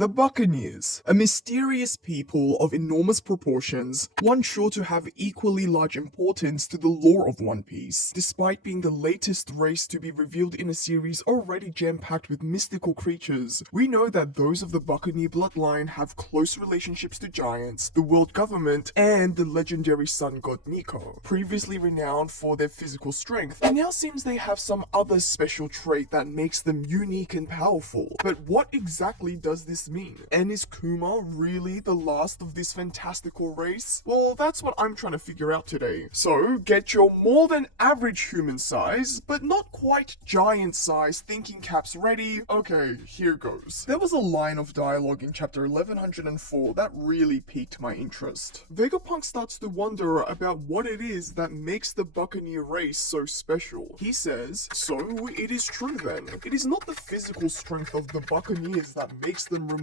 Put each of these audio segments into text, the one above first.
The Buccaneers, a mysterious people of enormous proportions, one sure to have equally large importance to the lore of One Piece, despite being the latest race to be revealed in a series already jam-packed with mystical creatures. We know that those of the Buccaneer bloodline have close relationships to giants, the world government, and the legendary sun god Nico, previously renowned for their physical strength. It now seems they have some other special trait that makes them unique and powerful. But what exactly does this mean? And is Kuma really the last of this fantastical race? Well, that's what I'm trying to figure out today. So get your more than average human size, but not quite giant size thinking caps ready. Okay, here goes. There was a line of dialogue in chapter 1104 that really piqued my interest. Vegapunk starts to wonder about what it is that makes the Buccaneer race so special. He says, "So it is true then. It is not the physical strength of the Buccaneers that makes them remarkable.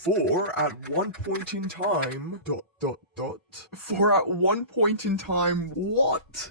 For at one point in time... For at one point in time, what?"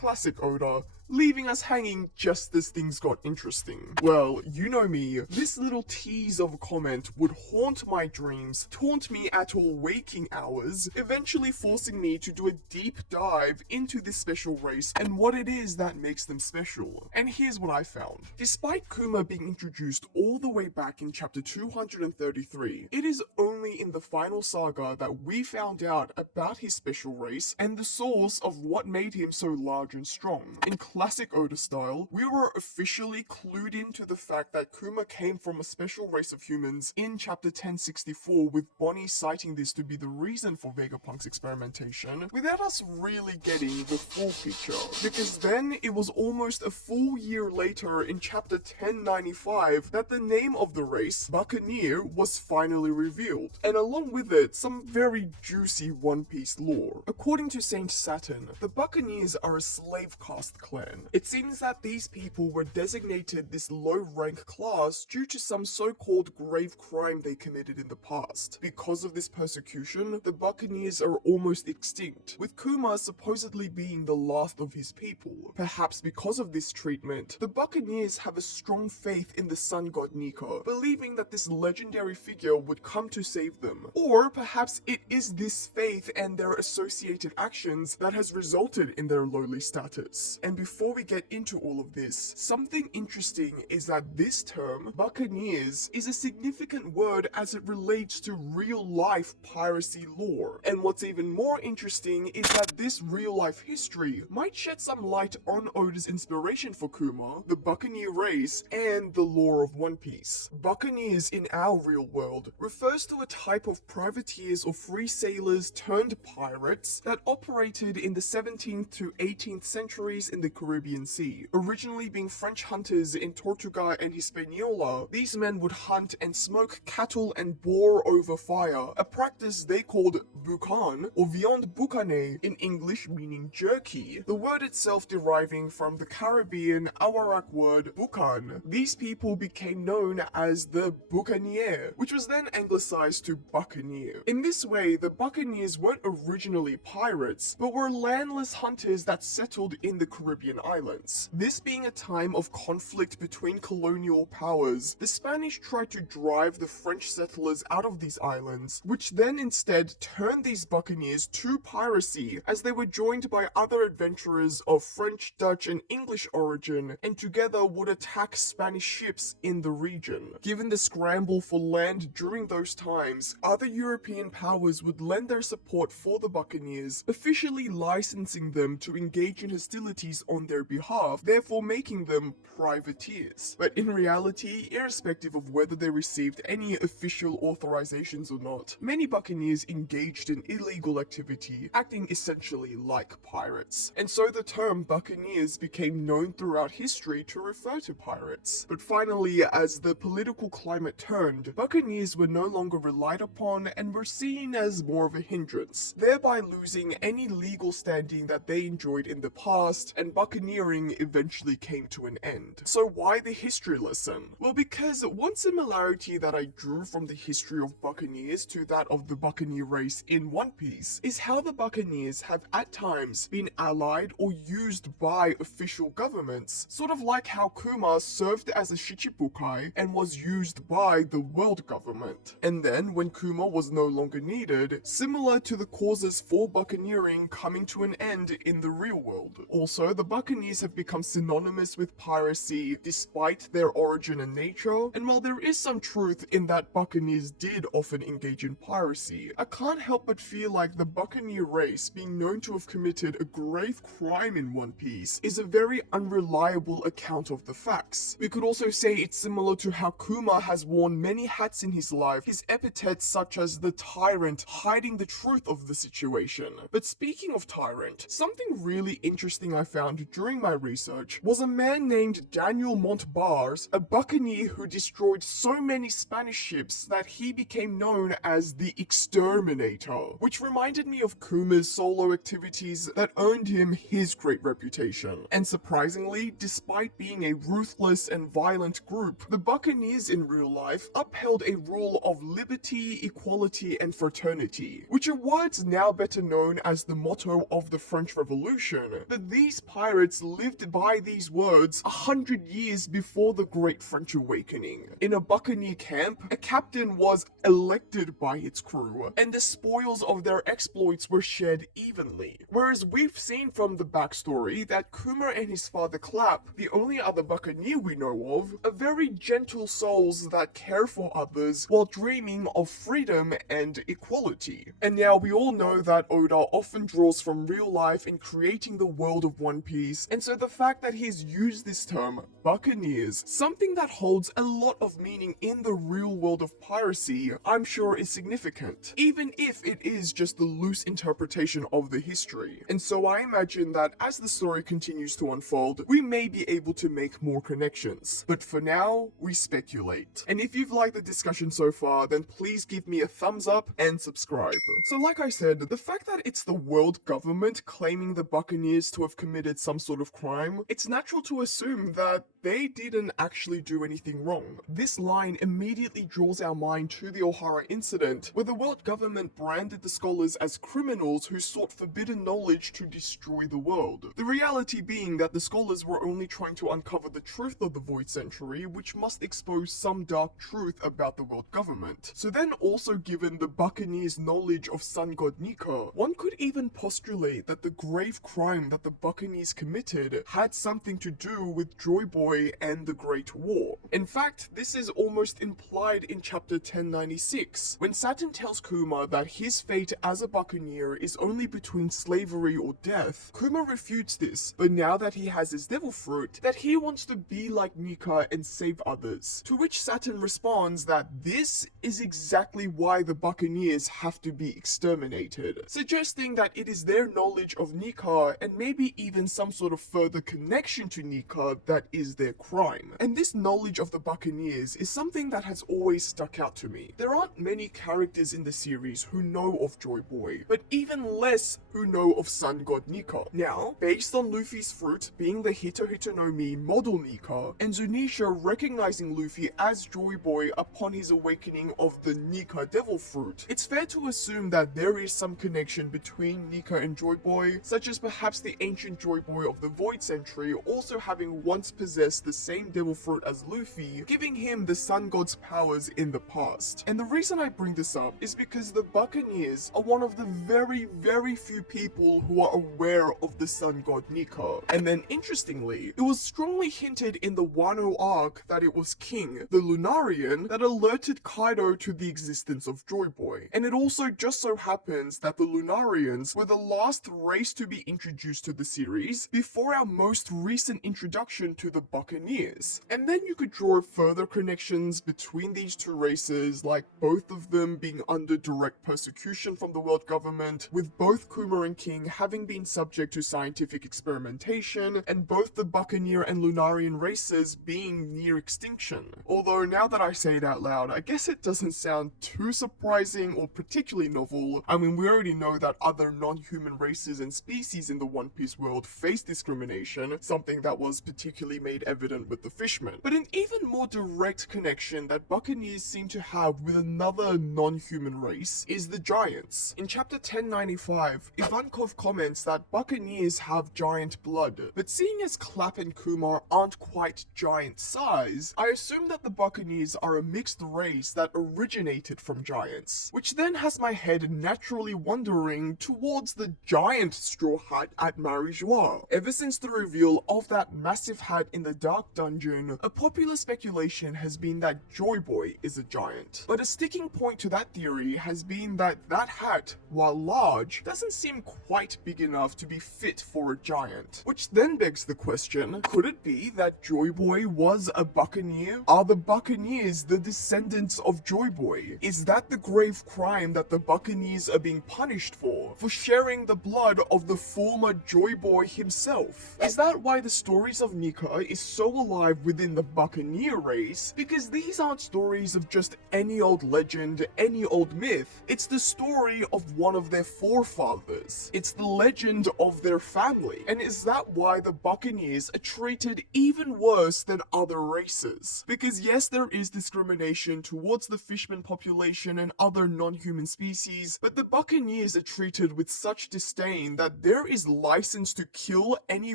Classic Oda, leaving us hanging just as things got interesting. Well, you know me, this little tease of a comment would haunt my dreams, taunt me at all waking hours, eventually forcing me to do a deep dive into this special race and what it is that makes them special. And here's what I found. Despite Kuma being introduced all the way back in chapter 233, it is only in the final saga that we found out about his special race and the source of what made him so large and strong. In classic Oda style, we were officially clued into the fact that Kuma came from a special race of humans in chapter 1064, with Bonnie citing this to be the reason for Vegapunk's experimentation, without us really getting the full picture. Because then it was almost a full year later in chapter 1095 that the name of the race, Buccaneer, was finally revealed, and along with it, some very juicy One Piece lore. According to Saint Saturn, the Buccaneers are a slave caste clan. It seems that these people were designated this low-rank class due to some so-called grave crime they committed in the past. Because of this persecution, the Buccaneers are almost extinct, with Kuma supposedly being the last of his people. Perhaps because of this treatment, the Buccaneers have a strong faith in the sun god Nico, believing that this legendary figure would come to save them. Or perhaps it is this faith and their associated actions that has resulted in their lowly status. And before we get into all of this, something interesting is that this term, Buccaneers, is a significant word as it relates to real-life piracy lore. And what's even more interesting is that this real-life history might shed some light on Oda's inspiration for Kuma, the Buccaneer race, and the lore of One Piece. Buccaneers in our real world refers to a type of privateers or free sailors turned pirates that operated in the 17th to 18th centuries in the Caribbean Sea. Originally being French hunters in Tortuga and Hispaniola, these men would hunt and smoke cattle and boar over fire, a practice they called boucan or viande boucanée in English, meaning jerky, the word itself deriving from the Caribbean Arawak word boucan. These people became known as the Buccaneer, which was then anglicized to Buccaneer. In this way, the Buccaneers weren't originally pirates, but were landless hunters that settled in the Caribbean islands. This being a time of conflict between colonial powers, the Spanish tried to drive the French settlers out of these islands, which then instead turned these Buccaneers to piracy, as they were joined by other adventurers of French, Dutch, and English origin, and together would attack Spanish ships in the region. Given the scramble for land during those times, other European powers would lend their support for the Buccaneers, officially licensing them to engage in hostilities on their behalf, therefore making them privateers. But in reality, irrespective of whether they received any official authorizations or not, many Buccaneers engaged in illegal activity, acting essentially like pirates. And so the term Buccaneers became known throughout history to refer to pirates. But finally, as the political climate turned, Buccaneers were no longer relied upon and were seen as more of a hindrance, thereby losing any legal standing that they enjoyed in the past, and buccaneering eventually came to an end. So why the history lesson? Well, because one similarity that I drew from the history of Buccaneers to that of the Buccaneer race in One Piece is how the Buccaneers have at times been allied or used by official governments, sort of like how Kuma served as a Shichibukai and was used by the world government. And then when Kuma was no longer needed, similar to the causes for buccaneering coming to an end in the real world. Also, the Buccaneers have become synonymous with piracy despite their origin and nature, and while there is some truth in that Buccaneers did often engage in piracy, I can't help but feel like the Buccaneer race being known to have committed a grave crime in One Piece is a very unreliable account of the facts. We could also say it's similar to how Kuma has worn many hats in his life, his epithets such as the Tyrant hiding the truth of the situation. But speaking of Tyrant, something really interesting I found during my research was a man named Daniel Montbars, a buccaneer who destroyed so many Spanish ships that he became known as the Exterminator, which reminded me of Kuma's solo activities that earned him his great reputation. And surprisingly, despite being a ruthless and violent group, the Buccaneers in real life upheld a rule of liberty, equality, and fraternity, which are words now better known as the motto of the French Revolution. But these pirates lived by these words 100 years before the Great French Awakening. In a buccaneer camp, a captain was elected by its crew, and the spoils of their exploits were shared evenly. Whereas we've seen from the backstory that Kuma and his father Clap, the only other buccaneer we know of, are very gentle souls that care for others while dreaming of freedom and equality. And now we all know that Oda often draws from real life in creating the world of One Piece, and so the fact that he's used this term, Buccaneers, something that holds a lot of meaning in the real world of piracy, I'm sure is significant, even if it is just the loose interpretation of the history. And so I imagine that as the story continues to unfold, we may be able to make more connections. But for now, we speculate. And if you've liked the discussion so far, then please give me a thumbs up and subscribe. So like I said, the fact that it's the world government claiming the Buccaneers to have committed some sort of crime, it's natural to assume that they didn't actually do anything wrong. This line immediately draws our mind to the Ohara incident, where the world government branded the scholars as criminals who sought forbidden knowledge to destroy the world. The reality being that the scholars were only trying to uncover the truth of the Void Century, which must expose some dark truth about the world government. So then, also given the Buccaneers' knowledge of Sun God Nika, one could even postulate that the grave crime that the Buccaneers committed had something to do with Joy Boy and the Great War. In fact, this is almost implied in chapter 1096, when Saturn tells Kuma that his fate as a Buccaneer is only between slavery or death. Kuma refutes this, but now that he has his devil fruit, that he wants to be like Nika and save others. To which Saturn responds that this is exactly why the Buccaneers have to be exterminated, suggesting that it is their knowledge of Nika and maybe even some sort of further connection to Nika that is their crime. And this knowledge of the Buccaneers is something that has always stuck out to me. There aren't many characters in the series who know of Joy Boy, but even less who know of Sun God Nika. Now, based on Luffy's fruit being the Hito Hito no Mi model Nika, and Zunisha recognizing Luffy as Joy Boy upon his awakening of the Nika Devil Fruit, it's fair to assume that there is some connection between Nika and Joy Boy, such as perhaps the ancient Joy Boy of the Void Century also having once possessed the same Devil Fruit as Luffy, giving him the Sun God's powers in the past. And the reason I bring this up is because the Buccaneers are one of the very few people who are aware of the Sun God Nika. And then interestingly, it was strongly hinted in the Wano arc that it was King, the Lunarian, that alerted Kaido to the existence of Joy Boy. And it also just so happens that the Lunarians were the last race to be introduced to the series before our most recent introduction to the Buccaneers. And then you could draw further connections between these two races, like both of them being under direct persecution from the world government, with both Kuma and King having been subject to scientific experimentation, and both the Buccaneer and Lunarian races being near extinction. Although now that I say it out loud, I guess it doesn't sound too surprising or particularly novel. I mean, we already know that other non-human races and species in the One Piece world face race discrimination, something that was particularly made evident with the fishmen. But an even more direct connection that Buccaneers seem to have with another non-human race is the Giants. In chapter 1095, Ivankov comments that Buccaneers have giant blood, but seeing as Clapp and Kuma aren't quite giant size, I assume that the Buccaneers are a mixed race that originated from giants, which then has my head naturally wandering towards the giant straw hat at Marijois. Ever since the reveal of that massive hat in the Dark Dungeon, a popular speculation has been that Joy Boy is a giant. But a sticking point to that theory has been that that hat, while large, doesn't seem quite big enough to be fit for a giant. Which then begs the question, could it be that Joy Boy was a Buccaneer? Are the Buccaneers the descendants of Joy Boy? Is that the grave crime that the Buccaneers are being punished for sharing the blood of the former Joy Boy himself? Is that why the stories of Nika is so alive within the Buccaneer race? Because these aren't stories of just any old legend, any old myth. It's the story of one of their forefathers. It's the legend of their family. And is that why the Buccaneers are treated even worse than other races? Because yes, there is discrimination towards the fishman population and other non-human species, but the Buccaneers are treated with such disdain that there is license to kill any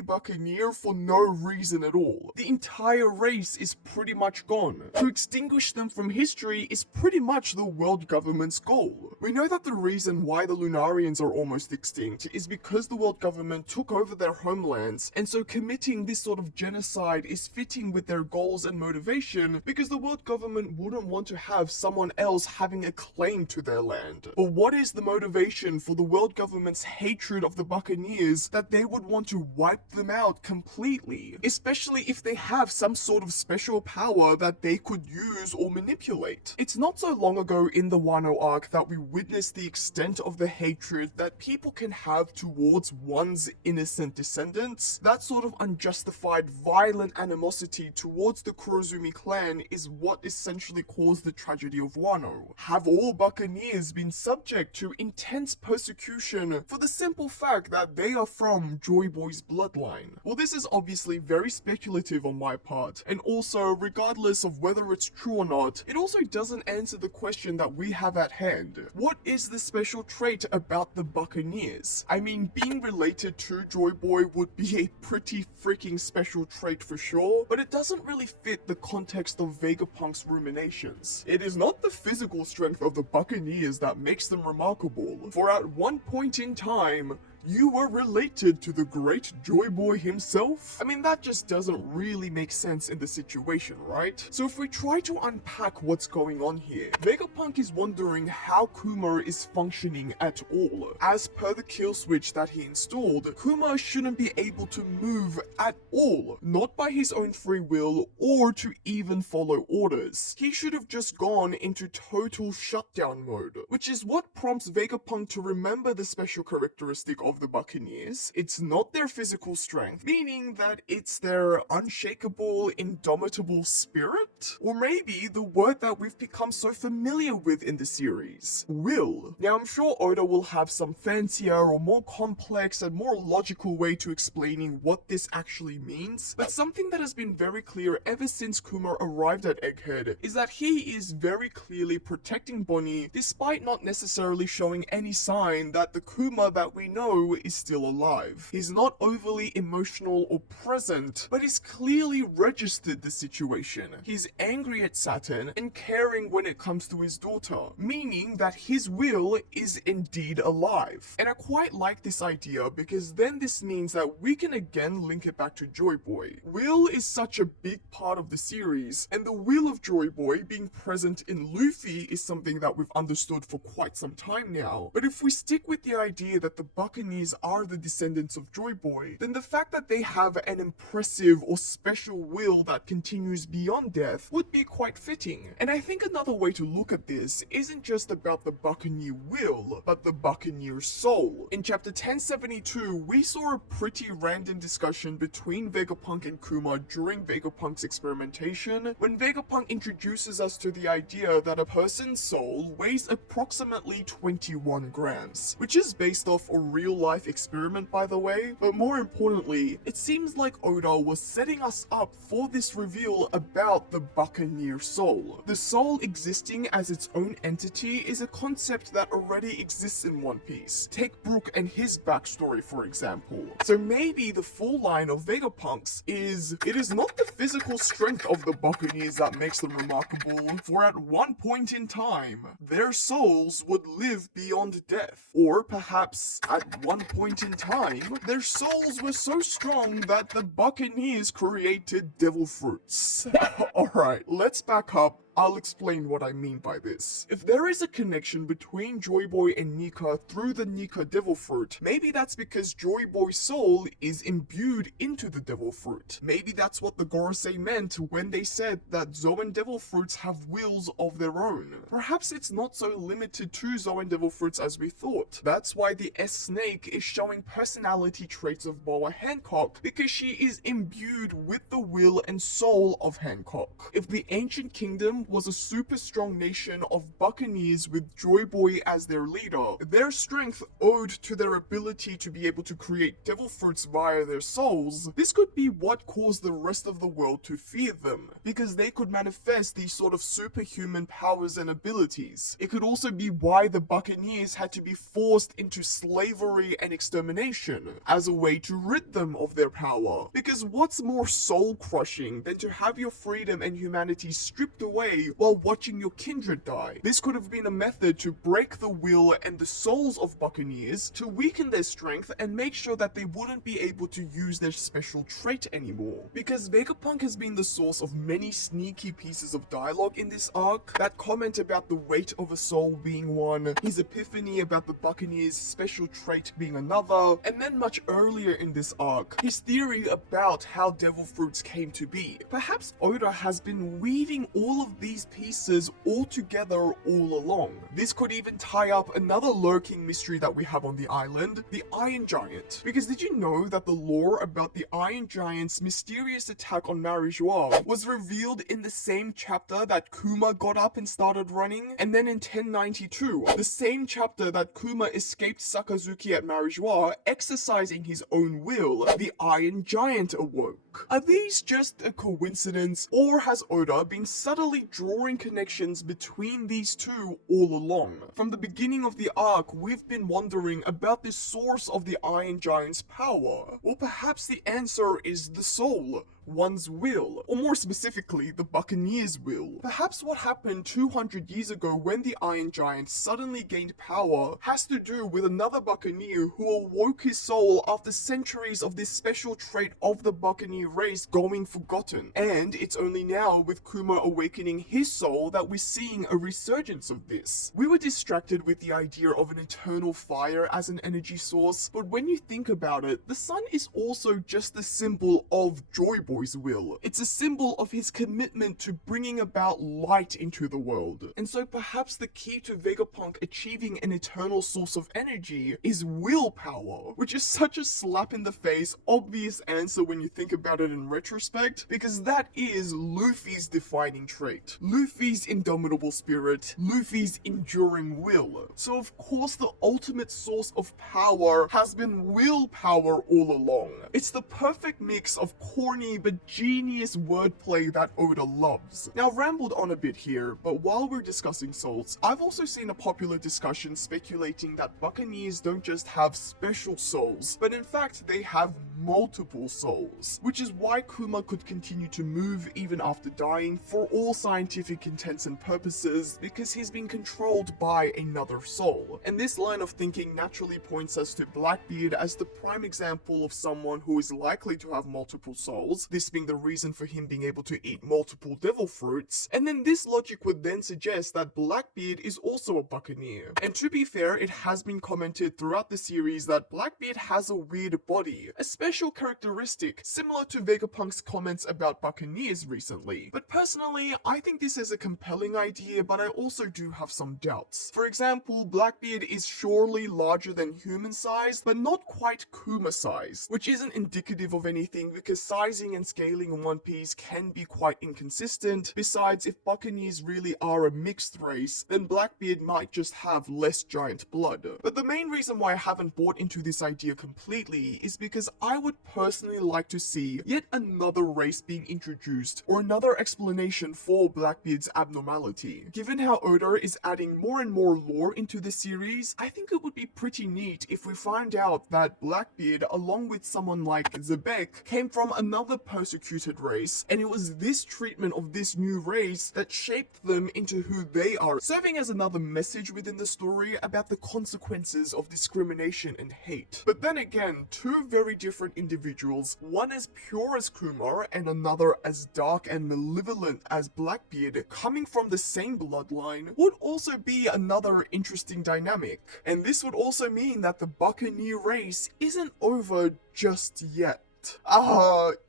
Buccaneer for no reason at all. The entire race is pretty much gone. To extinguish them from history is pretty much the world government's goal. We know that the reason why the Lunarians are almost extinct is because the world government took over their homelands, and so committing this sort of genocide is fitting with their goals and motivation, because the world government wouldn't want to have someone else having a claim to their land. But what is the motivation for the world government's hatred of the Buccaneers that they would want to wipe them out completely? Especially if they have some sort of special power that they could use or manipulate. It's not so long ago in the Wano arc that we witnessed the extent of the hatred that people can have towards one's innocent descendants. That sort of unjustified, violent animosity towards the Kurozumi clan is what essentially caused the tragedy of Wano. Have all Buccaneers been subject to intense persecution for the simple fact that they are from Joy Boy's bloodline? Well, this is obviously very speculative on my part, and also, regardless of whether it's true or not, it also doesn't answer the question that we have at hand. What is the special trait about the Buccaneers? I mean, being related to Joy Boy would be a pretty freaking special trait for sure, but it doesn't really fit the context of Vegapunk's ruminations. It is not the physical strength of the Buccaneers that makes them remarkable, for at one point in time, you were related to the great Joy Boy himself? I mean, that just doesn't really make sense in the situation, right? So if we try to unpack what's going on here, Vegapunk is wondering how Kuma is functioning at all. As per the kill switch that he installed, Kuma shouldn't be able to move at all, not by his own free will or to even follow orders. He should have just gone into total shutdown mode, which is what prompts Vegapunk to remember the special characteristic of the Buccaneers. It's not their physical strength, meaning that it's their unshakable, indomitable spirit? Or maybe the word that we've become so familiar with in the series, will. Now, I'm sure Oda will have some fancier or more complex and more logical way to explaining what this actually means, but something that has been very clear ever since Kuma arrived at Egghead is that he is very clearly protecting Bonnie, despite not necessarily showing any sign that the Kuma that we know is still alive. He's not overly emotional or present, but he's clearly registered the situation. He's angry at Saturn and caring when it comes to his daughter, meaning that his will is indeed alive. And I quite like this idea because then this means that we can again link it back to Joy Boy. Will is such a big part of the series, and the will of Joy Boy being present in Luffy is something that we've understood for quite some time now. But if we stick with the idea that the Buccaneers are the descendants of Joy Boy, then the fact that they have an impressive or special will that continues beyond death would be quite fitting. And I think another way to look at this isn't just about the Buccaneer will, but the Buccaneer soul. In chapter 1072, we saw a pretty random discussion between Vegapunk and Kuma during Vegapunk's experimentation, when Vegapunk introduces us to the idea that a person's soul weighs approximately 21 grams, which is based off a real real-life experiment, by the way, but more importantly, it seems like Oda was setting us up for this reveal about the Buccaneer soul. The soul existing as its own entity is a concept that already exists in One Piece. Take Brook and his backstory, for example. So maybe the full line of Vegapunks is, it is not the physical strength of the Buccaneers that makes them remarkable, for at one point in time, their souls would live beyond death. Or perhaps, at one point in time, their souls were so strong that the Buccaneers created devil fruits. Alright, let's back up. I'll explain what I mean by this. If there is a connection between Joy Boy and Nika through the Nika Devil Fruit, maybe that's because Joy Boy's soul is imbued into the Devil Fruit. Maybe that's what the Gorosei meant when they said that Zoan Devil Fruits have wills of their own. Perhaps it's not so limited to Zoan Devil Fruits as we thought. That's why the S-Snake is showing personality traits of Boa Hancock, because she is imbued with the will and soul of Hancock. If the Ancient Kingdom was a super strong nation of Buccaneers with Joy Boy as their leader, their strength owed to their ability to be able to create devil fruits via their souls, this could be what caused the rest of the world to fear them, because they could manifest these sort of superhuman powers and abilities. It could also be why the Buccaneers had to be forced into slavery and extermination, as a way to rid them of their power. Because what's more soul-crushing than to have your freedom and humanity stripped away while watching your kindred die? This could have been a method to break the will and the souls of Buccaneers, to weaken their strength and make sure that they wouldn't be able to use their special trait anymore. Because Vegapunk has been the source of many sneaky pieces of dialogue in this arc. That comment about the weight of a soul being one, his epiphany about the Buccaneers' special trait being another, and then much earlier in this arc, his theory about how devil fruits came to be. Perhaps Oda has been weaving all of these pieces all together all along. This could even tie up another lurking mystery that we have on the island, the Iron Giant. Because did you know that the lore about the Iron Giant's mysterious attack on Marijois was revealed in the same chapter that Kuma got up and started running? And then in 1092, the same chapter that Kuma escaped Sakazuki at Marijois, exercising his own will, the Iron Giant awoke. Are these just a coincidence, or has Oda been subtly drawing connections between these two all along? From the beginning of the arc, we've been wondering about the source of the Iron Giant's power. Or perhaps the answer is the soul, one's will, or more specifically, the Buccaneers' will. Perhaps what happened 200 years ago when the Iron Giant suddenly gained power has to do with another Buccaneer who awoke his soul after centuries of this special trait of the Buccaneer race going forgotten. And it's only now with Kuma awakening his soul that we're seeing a resurgence of this. We were distracted with the idea of an eternal fire as an energy source, but when you think about it, the sun is also just the symbol of Joy Boy's will. It's a symbol of his commitment to bringing about light into the world. And so perhaps the key to Vegapunk achieving an eternal source of energy is willpower, which is such a slap in the face, obvious answer when you think about it in retrospect, because that is Luffy's defining trait. Luffy's indomitable spirit, Luffy's enduring will. So of course the ultimate source of power has been willpower all along. It's the perfect mix of corny but genius wordplay that Oda loves. Now I've rambled on a bit here, but while we're discussing souls, I've also seen a popular discussion speculating that Buccaneers don't just have special souls, but in fact they have multiple souls, which is why Kuma could continue to move even after dying for all scientific intents and purposes, because he's been controlled by another soul. And this line of thinking naturally points us to Blackbeard as the prime example of someone who is likely to have multiple souls, this being the reason for him being able to eat multiple devil fruits. And then this logic would then suggest that Blackbeard is also a Buccaneer. And to be fair, it has been commented throughout the series that Blackbeard has a weird body, especially special characteristic similar to Vegapunk's comments about Buccaneers recently. But personally, I think this is a compelling idea, but I also do have some doubts. For example, Blackbeard is surely larger than human size, but not quite Kuma size, which isn't indicative of anything because sizing and scaling in One Piece can be quite inconsistent. Besides, if Buccaneers really are a mixed race, then Blackbeard might just have less giant blood. But the main reason why I haven't bought into this idea completely is because I would personally like to see yet another race being introduced or another explanation for Blackbeard's abnormality. Given how Oda is adding more and more lore into the series, I think it would be pretty neat if we find out that Blackbeard, along with someone like Zebek, came from another persecuted race, and it was this treatment of this new race that shaped them into who they are, serving as another message within the story about the consequences of discrimination and hate. But then again, two very different individuals, one as pure as Kuma and another as dark and malevolent as Blackbeard, coming from the same bloodline, would also be another interesting dynamic. And this would also mean that the Buccaneer race isn't over just yet.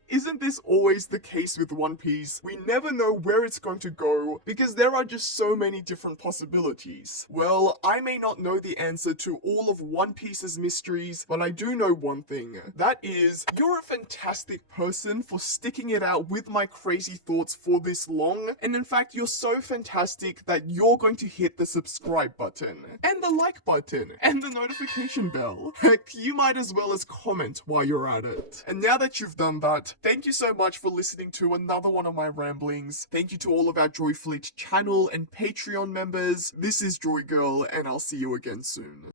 Isn't this always the case with One Piece? We never know where it's going to go because there are just so many different possibilities. Well, I may not know the answer to all of One Piece's mysteries, but I do know one thing. That is, you're a fantastic person for sticking it out with my crazy thoughts for this long, and in fact, you're so fantastic that you're going to hit the subscribe button, and the like button, and the notification bell. Heck, you might as well as comment while you're at it. And now that you've done that, thank you so much for listening to another one of my ramblings. Thank you to all of our Joyfleet channel and Patreon members. This is Joy Girl, and I'll see you again soon.